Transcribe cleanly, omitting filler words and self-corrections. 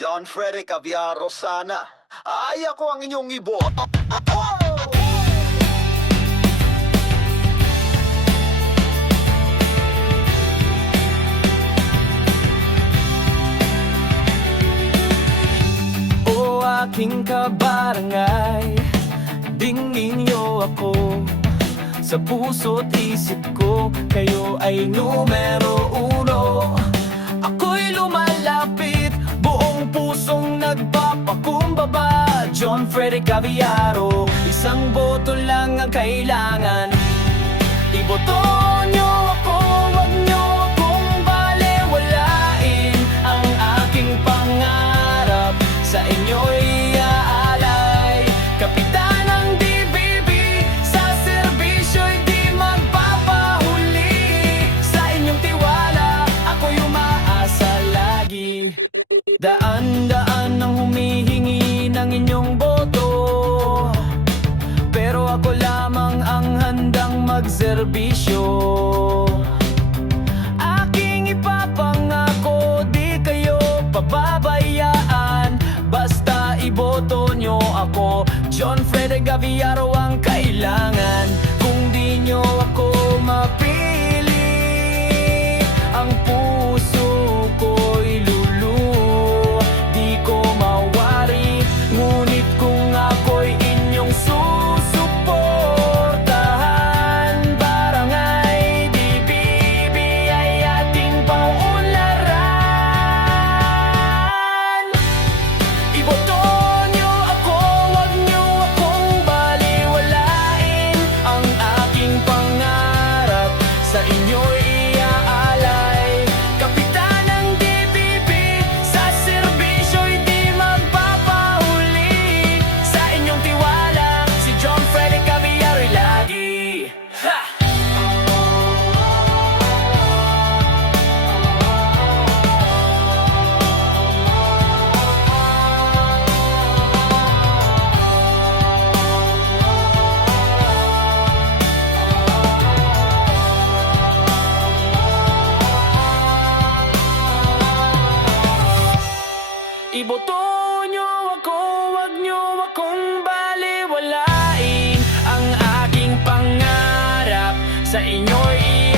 John Freddy Caviaro sana. Ay, ako ang inyong iboto. O aking kabarangay, dingin niyo ako. Sa puso't isip ko, kayo ay numero uno. Ako'y lumalapit, buong pusong nagpapakumbaba. John Freddy Caviaro, isang boto lang ang kailangan. Iboto nyo ako, wag nyo akong balewalain. Ang aking pangarap sa inyo'y iaalay. Kapitan ng DBB, sa serbisyo'y di magpapahuli. Sa inyong tiwala, ako'y umaasa lagi. Daan-daan ang humihingi ng inyong boto, pero ako lamang ang handang magserbisyo. Aking ipapangako, di kayo pababayaan. Basta iboto nyo ako, John Freddy Caviaro ang kailangan. Kung di nyo ako mapili, ang puso ko'y lulu. Di ko mawari, ngunit kung ako'y inyong susuportahan, barangay DBB ay ating paunlaran. Iboto nyo ako, wag nyo akong baliwalain. Ang aking pangarap sa inyo'y iaalay. Kapitan ng DBB, sa serbisyo'y di magpapahuli. Sa inyong tiwala, si John Freddy Caviaro lagi. Ha! Iboto nyo ako, wag nyo akong baliwalain. Ang aking pangarap sa inyo'y